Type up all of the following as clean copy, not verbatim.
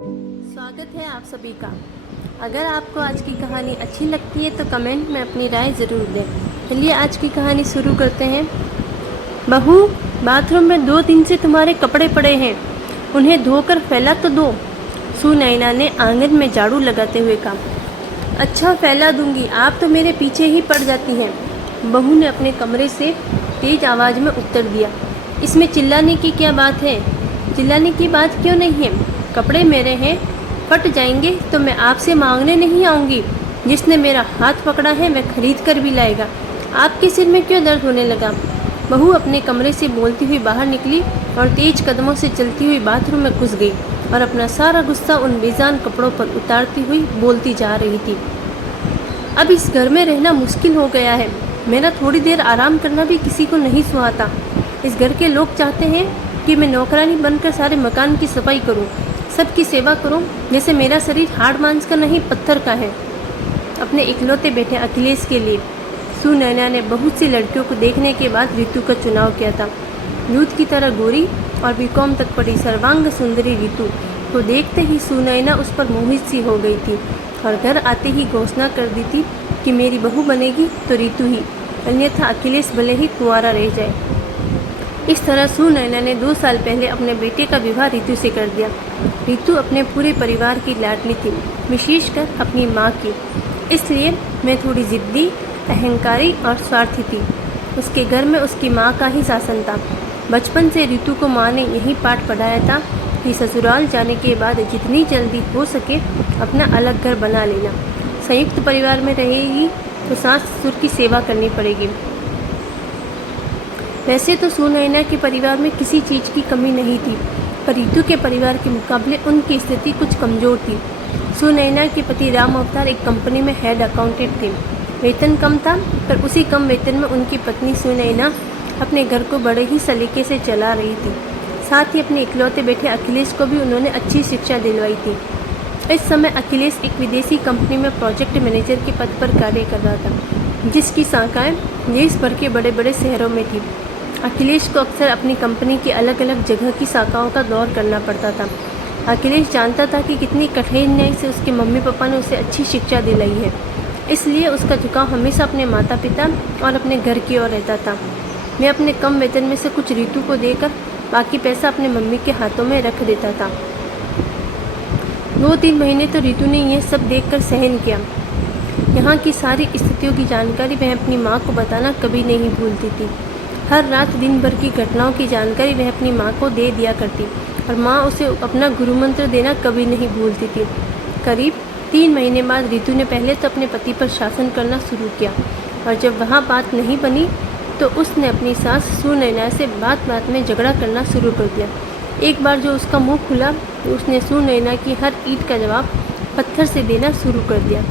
स्वागत है आप सभी का। अगर आपको आज की कहानी अच्छी लगती है तो कमेंट में अपनी राय ज़रूर दें। चलिए आज की कहानी शुरू करते हैं। बहू, बाथरूम में 2 दिन से तुम्हारे कपड़े पड़े हैं, उन्हें धोकर फैला तो दो। सुनैना ने आंगन में झाड़ू लगाते हुए कहा। अच्छा, फैला दूंगी, आप तो मेरे पीछे ही पड़ जाती हैं, बहू ने अपने कमरे से तेज आवाज़ में उत्तर दिया। इसमें चिल्लाने की क्या बात है? चिल्लाने की बात क्यों नहीं है? कपड़े मेरे हैं, फट जाएंगे तो मैं आपसे मांगने नहीं आऊँगी। जिसने मेरा हाथ पकड़ा है वह खरीद कर भी लाएगा। आपके सिर में क्यों दर्द होने लगा? बहू अपने कमरे से बोलती हुई बाहर निकली और तेज कदमों से चलती हुई बाथरूम में घुस गई और अपना सारा गुस्सा उन बेजान कपड़ों पर उतारती हुई बोलती जा रही थी। अब इस घर में रहना मुश्किल हो गया है। मेरा थोड़ी देर आराम करना भी किसी को नहीं सुहाता। इस घर के लोग चाहते हैं कि मैं नौकरानी बनकर सारे मकान की सफाई करूं, सबकी सेवा करूं, जैसे मेरा शरीर हाड़ मांस का नहीं पत्थर का है। अपने इकलौते बेटे अखिलेश के लिए सुनैना ने बहुत सी लड़कियों को देखने के बाद ऋतु का चुनाव किया था। दूध की तरह गोरी और बीकॉम तक पढ़ी सर्वांग सुंदरी ऋतु को देखते ही सुनैना उस पर मोहित सी हो गई थी और घर आते ही घोषणा कर दी थी कि मेरी बहू बनेगी तो ऋतु ही, अन्यथा अखिलेश भले ही कुंवारा रह जाए। इस तरह सुनैना ने 2 साल पहले अपने बेटे का विवाह ऋतु से कर दिया। ऋतु अपने पूरे परिवार की लाडली थी, विशेषकर अपनी माँ की। इसलिए मैं थोड़ी जिद्दी, अहंकारी और स्वार्थी थी। उसके घर में उसकी माँ का ही शासन था। बचपन से ऋतु को माँ ने यही पाठ पढ़ाया था कि ससुराल जाने के बाद जितनी जल्दी हो सके अपना अलग घर बना लेना। संयुक्त परिवार में रहेगी तो सास ससुर की सेवा करनी पड़ेगी। वैसे तो सुनैना के परिवार में किसी चीज़ की कमी नहीं थी, पर ऋतु के परिवार के मुकाबले उनकी स्थिति कुछ कमज़ोर थी। सुनैना के पति राम अवतार एक कंपनी में हेड अकाउंटेंट थे। वेतन कम था, पर उसी कम वेतन में उनकी पत्नी सुनैना अपने घर को बड़े ही सलीके से चला रही थी। साथ ही अपने इकलौते बेटे अखिलेश को भी उन्होंने अच्छी शिक्षा दिलवाई थी। इस समय अखिलेश एक विदेशी कंपनी में प्रोजेक्ट मैनेजर के पद पर कार्य कर रहा था, जिसकी शाखाएँ देश भर के बड़े बड़े शहरों में थी। अखिलेश को अक्सर अपनी कंपनी की अलग अलग जगह की शाखाओं का दौर करना पड़ता था। अखिलेश जानता था कि कितनी कठिनाई से उसके मम्मी पापा ने उसे अच्छी शिक्षा दिलाई है, इसलिए उसका झुकाव हमेशा अपने माता पिता और अपने घर की ओर रहता था। मैं अपने कम वेतन में से कुछ ऋतु को देकर बाकी पैसा अपने मम्मी के हाथों में रख देता था। 2-3 महीने तो ऋतु ने यह सब देखकर सहन किया। यहाँ की सारी स्थितियों की जानकारी वह अपनी माँ को बताना कभी नहीं भूलती थी। हर रात दिन भर की घटनाओं की जानकारी वह अपनी माँ को दे दिया करती और माँ उसे अपना गुरु मंत्र देना कभी नहीं भूलती थी। करीब 3 महीने बाद ऋतु ने पहले तो अपने पति पर शासन करना शुरू किया और जब वहाँ बात नहीं बनी तो उसने अपनी सास सुनैना से बात बात में झगड़ा करना शुरू कर दिया। एक बार जो उसका मुँह खुला तो उसने सुनैना की हर ईंट का जवाब पत्थर से देना शुरू कर दिया।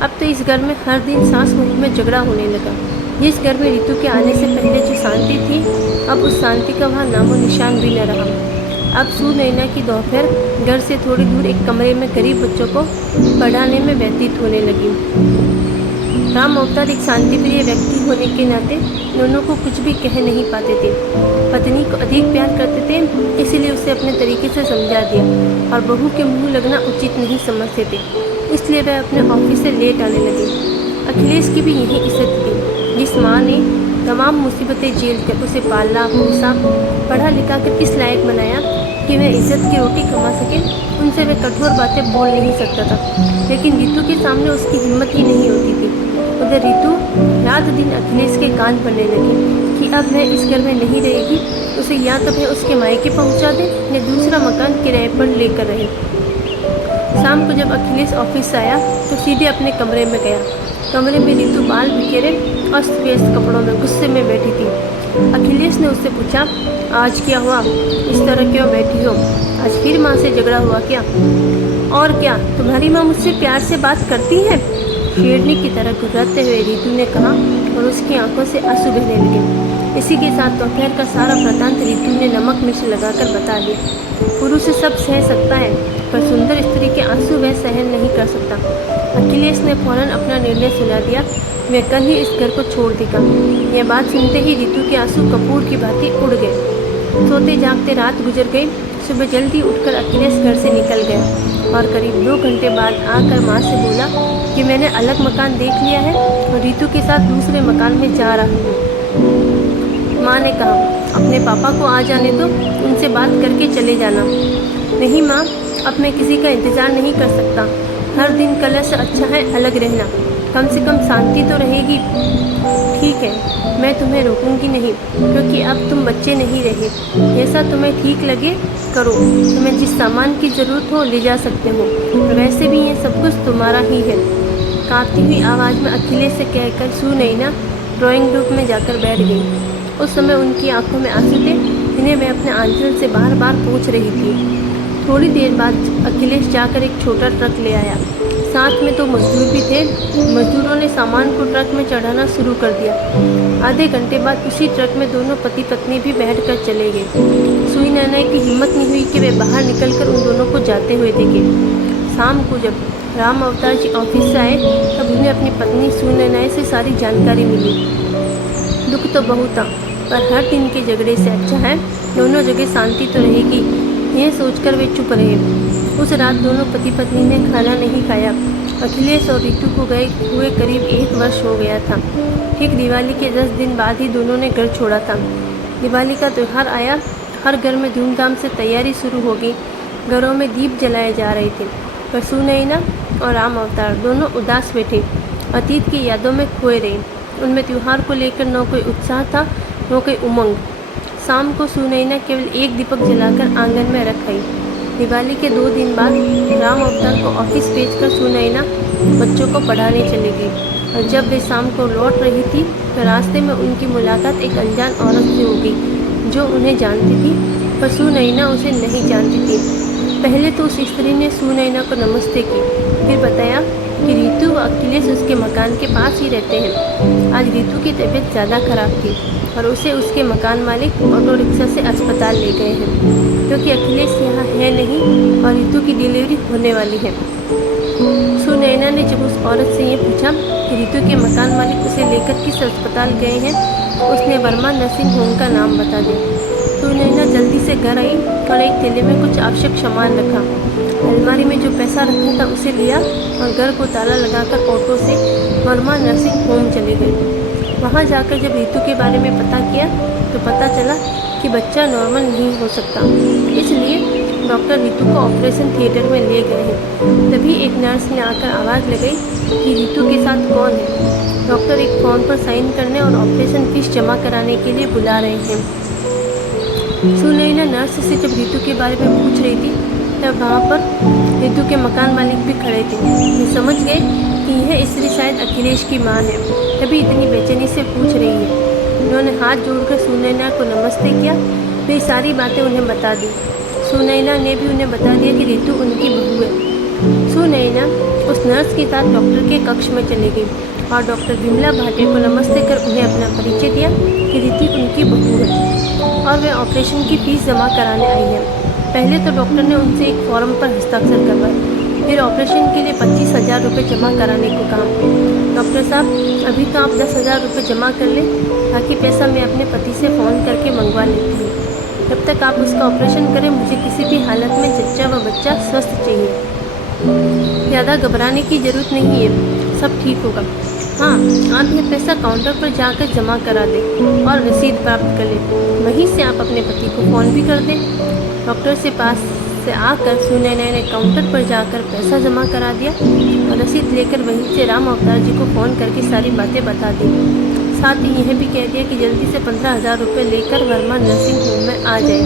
अब तो इस घर में हर दिन सास बहू में झगड़ा होने लगा। जिस घर में ऋतु के आने से पहले जो शांति थी, अब उस शांति का वहाँ नामो निशान भी न रहा। अब सुनैना की दोपहर घर से थोड़ी दूर एक कमरे में गरीब बच्चों को पढ़ाने में व्यतीत होने लगी। राम अवतार एक शांतिप्रिय व्यक्ति होने के नाते दोनों को कुछ भी कह नहीं पाते थे। पत्नी को अधिक प्यार करते थे, इसलिए उसे अपने तरीके से समझा दिया और बहू के मुँह लगना उचित नहीं समझते थे, इसलिए वह अपने ऑफिस से लेट आने लगे। अखिलेश की भी यही स्थिति थी। जिस माँ ने तमाम मुसीबतें झेल कर उसे पाला पोसा पढ़ा लिखा कर इस लायक बनाया कि वह इज्जत की रोटी कमा सके, उनसे वह कठोर बातें बोल नहीं सकता था। लेकिन ऋतु के सामने उसकी हिम्मत ही नहीं होती थी। उधर ऋतु रात दिन अखिलेश के कान पड़ने लगी कि अब वह इस घर में नहीं रहेगी, उसे या तो वह उसके मायके पहुँचा दे या दूसरा मकान किराए पर लेकर रहे। शाम को जब अखिलेश ऑफिस से आया तो सीधे अपने कमरे में गया। कमरे में ऋतु बाल बिखेरे अस्त व्यस्त कपड़ों में गुस्से में बैठी थी। अखिलेश ने उससे पूछा, आज क्या हुआ, इस तरह क्यों बैठी हो? आज फिर माँ से झगड़ा हुआ क्या? और क्या, तुम्हारी माँ मुझसे प्यार से बात करती है? शेरनी की तरह गुर्राते हुए ऋतु ने कहा और उसकी आंखों से आंसू बहने लगे। इसी के साथ दोपहर का सारा वृतांत ऋतु ने नमक मिर्च लगाकर बता दिया। पुरुष सब सह सकता है, पर सुंदर स्त्री के आंसू वह सहन नहीं कर सकता। अखिलेश ने फौरन अपना निर्णय सुना दिया, वह कल ही इस घर को छोड़ देगा। यह बात सुनते ही ऋतु के आंसू कपूर की भांति उड़ गए। सोते जागते रात गुजर गई। सुबह जल्दी उठकर अखिलेश घर से निकल गया। और करीब 2 घंटे बाद आकर माँ से बोला कि मैंने अलग मकान देख लिया है और रितु के साथ दूसरे मकान में जा रहा हूँ। माँ ने कहा, अपने पापा को आ जाने दो, उनसे बात करके चले जाना। नहीं माँ, अब मैं किसी का इंतज़ार नहीं कर सकता। हर दिन कल से अच्छा है अलग रहना, कम से कम शांति तो रहेगी। ठीक है, मैं तुम्हें रोकूंगी नहीं, क्योंकि अब तुम बच्चे नहीं रहे। जैसा तुम्हें ठीक लगे करो। तुम्हें जिस सामान की ज़रूरत हो ले जा सकते हो, वैसे भी ये सब कुछ तुम्हारा ही है। कांपती हुई आवाज़ में अखिलेश से कहकर सुनैना ड्राइंग रूम में जाकर बैठ गई। उस समय उनकी आंखों में आंसू थे, जिन्हें मैं अपने आंचल से बार बार पोंछ रही थी। थोड़ी देर बाद अखिलेश जाकर एक छोटा ट्रक ले आया। साथ में 2 मजदूर भी थे। मजदूरों ने सामान को ट्रक में चढ़ाना शुरू कर दिया। आधे घंटे बाद उसी ट्रक में दोनों पति पत्नी भी बैठकर चले गए। सुनैना की हिम्मत नहीं हुई कि वे बाहर निकलकर उन दोनों को जाते हुए देखे। शाम को जब राम अवतार जी ऑफिस से आए तब उन्हें अपनी पत्नी सुनैना से सारी जानकारी मिली। दुख तो बहुत था, पर हर दिन के झगड़े से अच्छा है दोनों जगह शांति तो रहेगी, यह सोचकर वे चुप रहे। उस रात दोनों पति पत्नी ने खाना नहीं खाया। अखिलेश और रितु को गए हुए करीब 1 वर्ष हो गया था। ठीक दिवाली के 10 दिन बाद ही दोनों ने घर छोड़ा था। दिवाली का त्यौहार आया, हर घर में धूमधाम से तैयारी शुरू हो गई। घरों में दीप जलाए जा रहे थे, पर सुनैना और राम अवतार दोनों उदास बैठे, अतीत की यादों में खोए रहे। उनमें त्यौहार को लेकर न कोई उत्साह था न कोई उमंग। शाम को सुनैना केवल एक दीपक जलाकर आंगन में रख आई। दिवाली के 2 दिन बाद राम अवतार को ऑफिस भेजकर सुनैना बच्चों को पढ़ाने चली गई। और जब वे शाम को लौट रही थी तो रास्ते में उनकी मुलाकात एक अनजान औरत से हो गई, जो उन्हें जानती थी, पर सुनैना उसे नहीं जानती थी। पहले तो उस स्त्री ने सुनैना को नमस्ते की, फिर बताया कि रितु व अखिलेश उसके मकान के पास ही रहते हैं। आज रितु की तबीयत ज़्यादा खराब थी और उसे उसके मकान मालिक ऑटो रिक्शा से अस्पताल ले गए हैं, क्योंकि अखिलेश यहाँ है नहीं और रितु की डिलीवरी होने वाली है। सुनैना ने जब उस औरत से ये पूछा कि रितु के मकान मालिक उसे लेकर किस अस्पताल गए हैं, उसने वर्मा नर्सिंग होम का नाम बता दिया। सुनैना जल्दी से घर आई और एक थैले में कुछ आवश्यक सामान रखा। अलमारी में जो पैसा रखा था उसे लिया और घर को ताला लगाकर ऑटो से वर्मा नर्सिंग होम चले गए। वहाँ जाकर जब रितु के बारे में पता किया तो पता चला कि बच्चा नॉर्मल नहीं हो सकता, इसलिए डॉक्टर रितु को ऑपरेशन थिएटर में ले गए हैं। तभी एक नर्स ने आकर आवाज़ लगाई कि रितु के साथ कौन है। डॉक्टर एक फॉर्म पर साइन करने और ऑपरेशन फीस जमा कराने के लिए बुला रहे हैं। सुनैना नर्स से जब रितु के बारे में पूछ रही थी तब वहाँ पर रितु के मकान मालिक भी खड़े थे। वे समझ गए कि यह स्त्री शायद अखिलेश की माँ है, तभी इतनी बेचैनी से पूछ रही है। उन्होंने हाथ जोड़कर सुनैना को नमस्ते किया, वे सारी बातें उन्हें बता दी। सुनैना ने भी उन्हें बता दिया कि रितु उनकी बहू है। सुनैना उस नर्स के साथ डॉक्टर के कक्ष में चली गई और डॉक्टर विमला भाटिया को नमस्ते कर उन्हें अपना परिचय दिया कि रितु उनकी बहू है और वे ऑपरेशन की फीस जमा कराने आई है। पहले तो डॉक्टर ने उनसे एक फॉर्म पर हस्ताक्षर करवाए, फिर ऑपरेशन के लिए 25,000 रुपये जमा कराने को कहा। डॉक्टर साहब, अभी तो आप 10,000 रुपये जमा कर लें, बाकी पैसा मैं अपने पति से फ़ोन करके मंगवा लेती हूँ। जब तक आप उसका ऑपरेशन करें, मुझे किसी भी हालत में जच्चा व बच्चा स्वस्थ चाहिए। ज़्यादा घबराने की ज़रूरत नहीं है, सब ठीक होगा। हाँ, आप यह पैसा काउंटर पर जाकर जमा करा दें और रसीद प्राप्त कर लें। वहीं से आप अपने पति को फ़ोन भी कर दें। डॉक्टर से पास से आकर सुनैना ने काउंटर पर जाकर पैसा जमा करा दिया और रसीद लेकर वहीं से राम अवतार जी को फ़ोन करके सारी बातें बता दी। साथ ही यह भी कह दिया कि जल्दी से 15,000 रुपये लेकर वर्मा नर्सिंग होम में आ जाए।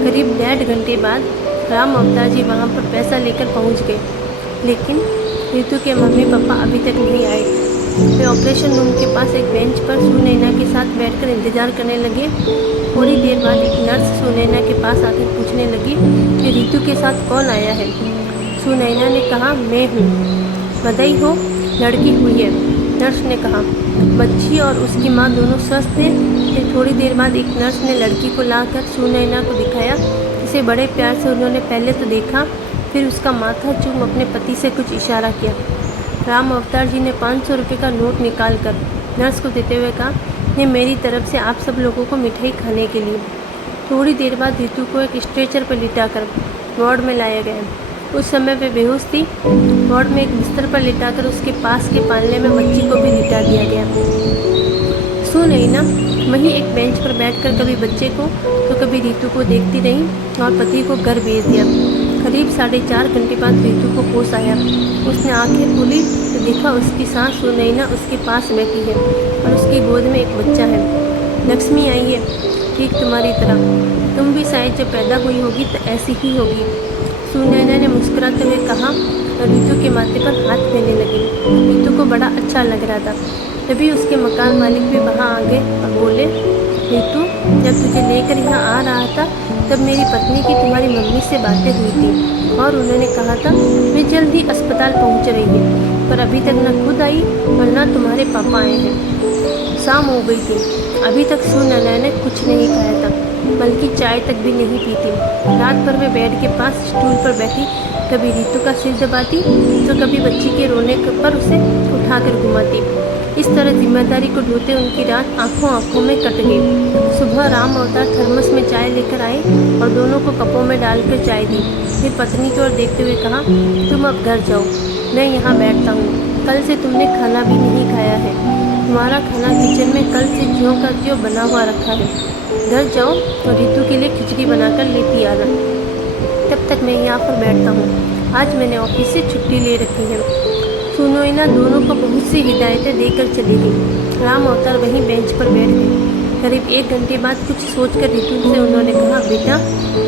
करीब 1.5 घंटे बाद राम अवतार जी वहाँ पर पैसा लेकर पहुँच गए, लेकिन रितु के मम्मी पापा अभी तक नहीं आए। वे ऑपरेशन रूम के पास एक बेंच पर सुनैना के साथ बैठकर इंतज़ार करने लगे। थोड़ी देर बाद एक नर्स सुनैना के पास आकर पूछने लगी कि रितु के साथ कौन आया है। सुनैना ने कहा, मैं हूँ। बधाई हो, लड़की हुई है। नर्स ने कहा, बच्ची और उसकी माँ दोनों स्वस्थ हैं। फिर थोड़ी देर बाद एक नर्स ने लड़की को लाकर सुनैना को दिखाया, जिसे बड़े प्यार से उन्होंने पहले तो देखा, फिर उसका माथा चूम अपने पति से कुछ इशारा किया। राम अवतार जी ने 500 रुपये का नोट निकाल कर नर्स को देते हुए कहा, ये मेरी तरफ से आप सब लोगों को मिठाई खाने के लिए। थोड़ी देर बाद रितु को एक स्ट्रेचर पर लिटाकर वार्ड में लाया गया। उस समय वे बेहोश थी। वार्ड में एक बिस्तर पर लिटाकर उसके पास के पालने में बच्ची को भी लिटा दिया गया। सुनैना वहीं एक बेंच पर बैठकर कभी बच्चे को तो कभी रितु को देखती रही और पति को घर भेज दिया। करीब 4.5 घंटे बाद रितु को होश आया। उसने आंखें खोली तो देखा उसकी सास सुनैना उसके पास बैठी है और उसकी गोद में एक बच्चा है। लक्ष्मी आई है, ठीक तुम्हारी तरह। तुम भी शायद जब पैदा हुई होगी तो ऐसी ही होगी, सुनैना ने मुस्कुराते हुए कहा और रितु के माथे पर हाथ फेरने लगी। रितु को बड़ा अच्छा लग रहा था। तभी उसके मकान मालिक भी वहाँ आ गए और बोले, रितु, जब तुझे लेकर यहाँ आ रहा था तब मेरी पत्नी की तुम्हारी मम्मी से बातें हुई थी और उन्होंने कहा था वे जल्द ही अस्पताल पहुँच रही है, पर अभी तक न खुद आई और न तुम्हारे पापा आए हैं। शाम हो गई थी, अभी तक सुनैना ने कुछ नहीं खाया था, बल्कि चाय तक भी नहीं पी थी। रात भर वे बेड के पास स्टूल पर बैठी कभी रितु का सिर दबाती तो कभी बच्ची के रोने पर उसे उठाकर घुमाती। इस तरह जिम्मेदारी को ढोते उनकी रात आंखों में कट गई। सुबह राम अवतार थर्मस में चाय लेकर आए और दोनों को कपों में डालकर चाय दी। फिर पत्नी की ओर देखते हुए कहा, तुम अब घर जाओ, मैं यहाँ बैठता हूँ। कल से तुमने खाना भी नहीं खाया है। तुम्हारा खाना किचन में कल से ज्यों का त्यों बना हुआ रखा है। घर जाओ और रितु के लिए खिचड़ी बनाकर लेती आना। तब तक मैं यहाँ पर बैठता हूँ। आज मैंने ऑफिस से छुट्टी ले रखी है। सुनैना दोनों को बहुत सी हिदायतें देकर चली गई। राम अवतार वहीं बेंच पर बैठ गए। करीब 1 घंटे बाद कुछ सोचकर रितु से उन्होंने कहा, बेटा,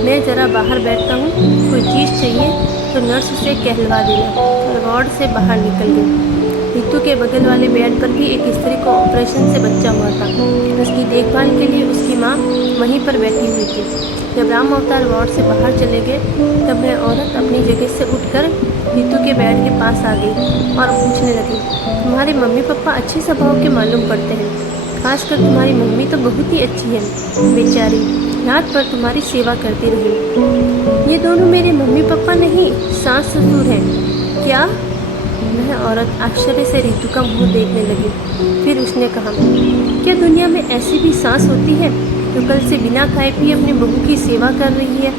मैं ज़रा बाहर बैठता हूँ, कोई चीज़ चाहिए तो नर्स से कहलवा देना। और वार्ड से बाहर निकल गए। रितु के बगल वाले बेड पर भी एक स्त्री को ऑपरेशन से बच्चा हुआ था। उसकी देखभाल के लिए उसकी माँ वहीं पर बैठी हुई थी। जब राम अवतार वार्ड से बाहर चले गए तब वह औरत अपनी जगह से उठकर रितु के बेड के पास आ गई और पूछने लगी, तुम्हारे मम्मी पापा अच्छे स्वभाव के मालूम पड़ते हैं, खासकर तुम्हारी मम्मी तो बहुत ही अच्छी है, बेचारी रात भर तुम्हारी सेवा करती रही। ये दोनों मेरे मम्मी पापा नहीं, सास ससुर हैं। क्या? वह औरत आश्चर्य से रितु का मुंह देखने लगी। फिर उसने कहा, क्या दुनिया में ऐसी भी सास होती है जो कल से बिना खाए पिए अपनी बहू की सेवा कर रही है?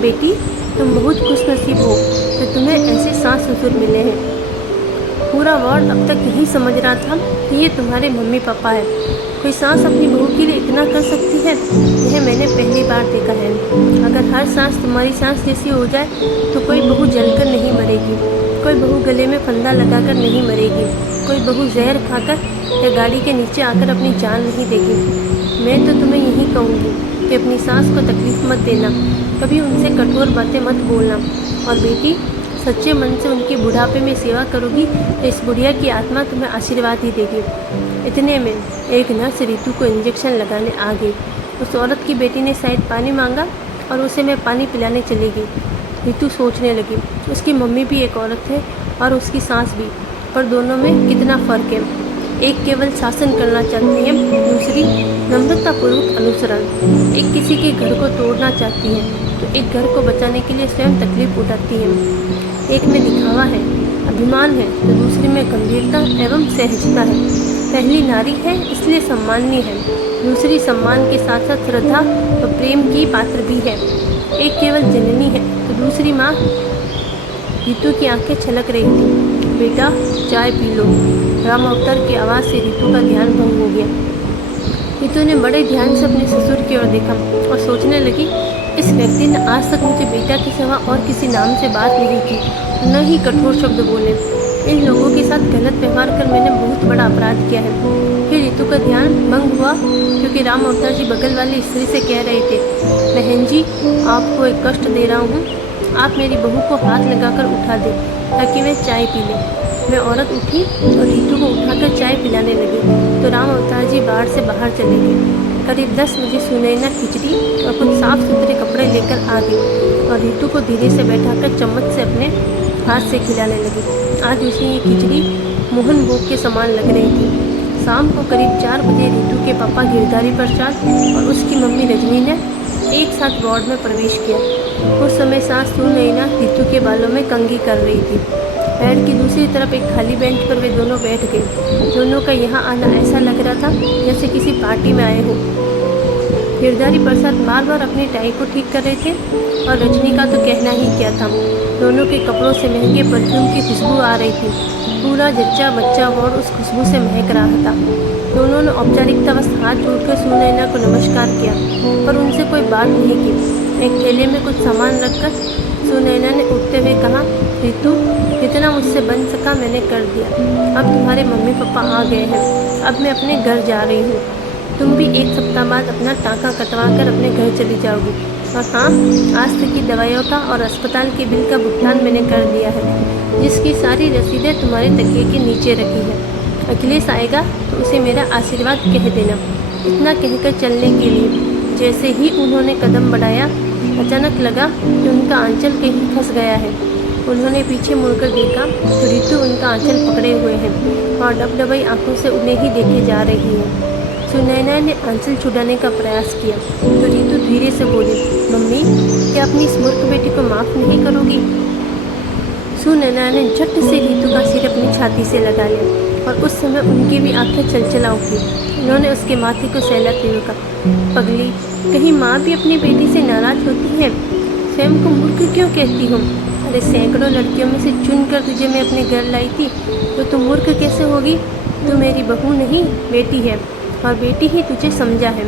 बेटी, तुम बहुत खुशनसीब हो कि तुम्हें ऐसे सास ससुर मिले हैं। पूरा वार्ड अब तक यही समझ रहा था कि ये तुम्हारे मम्मी पापा है। कोई सास अपनी बहू के लिए इतना कर सकती है, यह मैंने पहली बार देखा है। अगर हर सास तुम्हारी सास जैसी हो जाए तो कोई बहू जलकर नहीं मरेगी, कोई बहू गले में फंदा लगाकर नहीं मरेगी, कोई बहू जहर खाकर या गाड़ी के नीचे आकर अपनी जान नहीं देगी। मैं तो तुम्हें यही कहूँगी कि अपनी सास को तकलीफ मत देना, कभी उनसे कठोर बातें मत बोलना। और बेटी, सच्चे मन से उनकी बुढ़ापे में सेवा करोगी तो इस बुढ़िया की आत्मा तुम्हें आशीर्वाद ही देगी। इतने में एक नर्स रितु को इंजेक्शन लगाने आ गई। उस औरत की बेटी ने शायद पानी मांगा और उसे मैं पानी पिलाने चली गई। रितु सोचने लगी, उसकी मम्मी भी एक औरत है और उसकी सास भी, पर दोनों में कितना फ़र्क है। एक केवल शासन करना चाहती है, दूसरी नम्रतापूर्वक अनुसरण। एक किसी के घर को तोड़ना चाहती है तो एक घर को बचाने के लिए स्वयं तकलीफ उठाती है। एक में दिखावा है, अभिमान है, तो दूसरे में गंभीरता एवं सहजता है। पहली नारी है इसलिए सम्माननीय है, दूसरी सम्मान के साथ साथ श्रद्धा और प्रेम की पात्र भी है। एक केवल जननी है तो दूसरी माँ। रितु की आंखें छलक रही थी। बेटा, चाय पी लो। राम अवतार की आवाज़ से रितु का ध्यान भंग हो गया। रितु ने बड़े ध्यान से अपने ससुर की ओर देखा और सोचने लगी, इस व्यक्ति ने आज तक मुझे बेटा के सिवा और किसी नाम से बात नहीं की, न ही कठोर शब्द बोले। इन लोगों के साथ गलत व्यवहार कर मैंने बहुत बड़ा अपराध किया है। फिर रितु का ध्यान भंग हुआ क्योंकि राम अवतार जी बगल वाली स्त्री से कह रहे थे, बहन जी, आपको एक कष्ट दे रहा हूँ, आप मेरी बहू को हाथ लगाकर उठा दें ताकि वह चाय पी ले। वह औरत उठी और रितु को उठाकर चाय पिलाने लगी तो राम अवतार जी बाहर से बाहर चले गए। करीब 10 बजे सुनैना खिचड़ी और कुछ साफ सुथरे कपड़े लेकर आ गई और रितु को धीरे से बैठाकर चम्मच से अपने हाथ से खिलाने लगी। आज उसे ये खिचड़ी मोहन भोग के समान लग रही थी। शाम को करीब 4 बजे रितु के पापा गिरधारी प्रसाद और उसकी मम्मी रजनी ने एक साथ वार्ड में प्रवेश किया। उस समय सास सुनैना रितु के बालों में कंघी कर रही थी। बेड की दूसरी तरफ एक खाली बेंच पर वे दोनों बैठ गए। दोनों का यहाँ आना ऐसा लग रहा था जैसे किसी पार्टी में आए हो। गिरधारी प्रसाद बार बार अपनी टाई को ठीक कर रहे थे और रजनी का तो कहना ही क्या था। दोनों के कपड़ों से महंगे परफ्यूम की खुशबू आ रही थी। पूरा जच्चा बच्चा हॉल उस खुशबू से महक रहा था। दोनों ने औपचारिकतावश हाथ जोड़कर सुनैना को नमस्कार किया, पर उनसे कोई बात नहीं की। एक थैले में कुछ सामान रखकर सुनैना ने उठते हुए कहा, रितु, जितना मुझसे बन सका मैंने कर दिया। अब तुम्हारे मम्मी पापा आ गए हैं। अब मैं अपने घर जा रही हूँ। तुम भी 1 सप्ताह बाद अपना टाँका कटवा कर अपने घर चली जाओगी। और हाँ, आज तक की दवाइयों का और अस्पताल के बिल का भुगतान मैंने कर दिया है, जिसकी सारी रसीदें तुम्हारे तकिए के नीचे रखी है। अखिलेश आएगा तो उसे मेरा आशीर्वाद कह देना। इतना कहकर चलने के लिए जैसे ही उन्होंने कदम बढ़ाया, अचानक लगा कि उनका आंचल कहीं फंस गया है। उन्होंने पीछे मुड़कर देखा तो रितु उनका आंचल पकड़े हुए हैं और डबडबाई आंखों से उन्हें ही देखे जा रही है। सुनैना ने आंचल छुड़ाने का प्रयास किया तो रितु धीरे से बोली, मम्मी, क्या अपनी इस मूर्ख बेटी को माफ़ नहीं करोगी? सुनैना ने झट से रितु का सिर अपनी छाती से लगा लिया और उस समय उनकी भी आंखें चलचला उठी। उन्होंने उसके माथे को सहलाते हुए कहा, पगली, कहीं माँ भी अपनी बेटी से नाराज होती है? स्वयं को मूर्ख क्यों कहती हूँ? अरे सैकड़ों लड़कियों में से चुनकर तुझे मैं अपने घर लाई थी, तो तू मूर्ख कैसे होगी? तू मेरी बहू नहीं, बेटी है, और बेटी ही तुझे समझा है।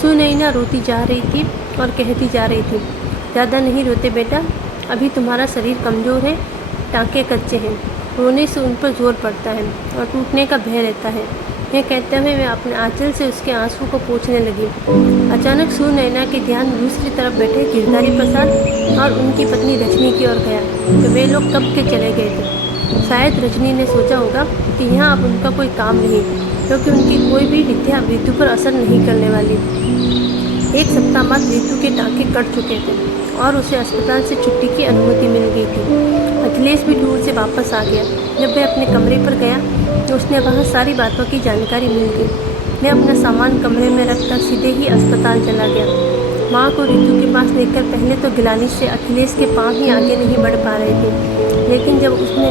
सुनैना रोती जा रही थी और कहती जा रही थी, ज़्यादा नहीं रोते बेटा, अभी तुम्हारा शरीर कमज़ोर है, टाँके कच्चे हैं, रोने से उन पर जोर पड़ता है और टूटने का भय रहता है। यह कहते हुए मैं अपने आंचल से उसके आंसू को पोंछने लगी। अचानक सुनैना के ध्यान दूसरी तरफ बैठे गिरधारी प्रसाद और उनकी पत्नी रजनी की ओर गया। तो वे लोग कब के चले गए थे। शायद रजनी ने सोचा होगा कि यहाँ अब उनका कोई काम नहीं, क्योंकि उनकी कोई भी विद्या रितु पर असर नहीं करने वाली। 1 सप्ताह बाद रितु के टाँके कट चुके थे और उसे अस्पताल से छुट्टी की अनुमति मिल गई थी। अखिलेश भी टूर से वापस आ गया। जब वह अपने कमरे पर गया तो उसने वहाँ सारी बातों की जानकारी मिल गई। वह अपना सामान कमरे में रखकर सीधे ही अस्पताल चला गया। माँ को रितु के पास लेकर पहले तो गिलानी से अखिलेश के पाँव ही आगे नहीं बढ़ पा रहे थे, लेकिन जब उसने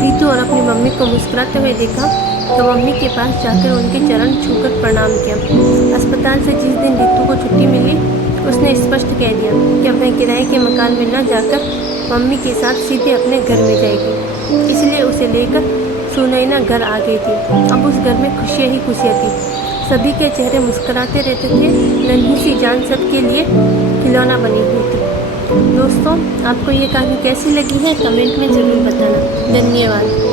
रितु और अपनी मम्मी को मुस्कुराते हुए देखा तो मम्मी के पास जाकर उनके चरण छूकर प्रणाम किया। अस्पताल से जिस दिन रितु को छुट्टी मिली, उसने स्पष्ट कह दिया कि अपने किराए के मकान में न जाकर मम्मी के साथ सीधे अपने घर में जाएगी। इसलिए उसे लेकर सुनैना घर आ गई थी। अब उस घर में खुशियाँ ही खुशियाँ थी। सभी के चेहरे मुस्कुराते रहते थे। नन्ही सी जान सबके लिए खिलौना बनी हुई थी। दोस्तों, आपको ये कहानी कैसी लगी है कमेंट में ज़रूर बताना। धन्यवाद।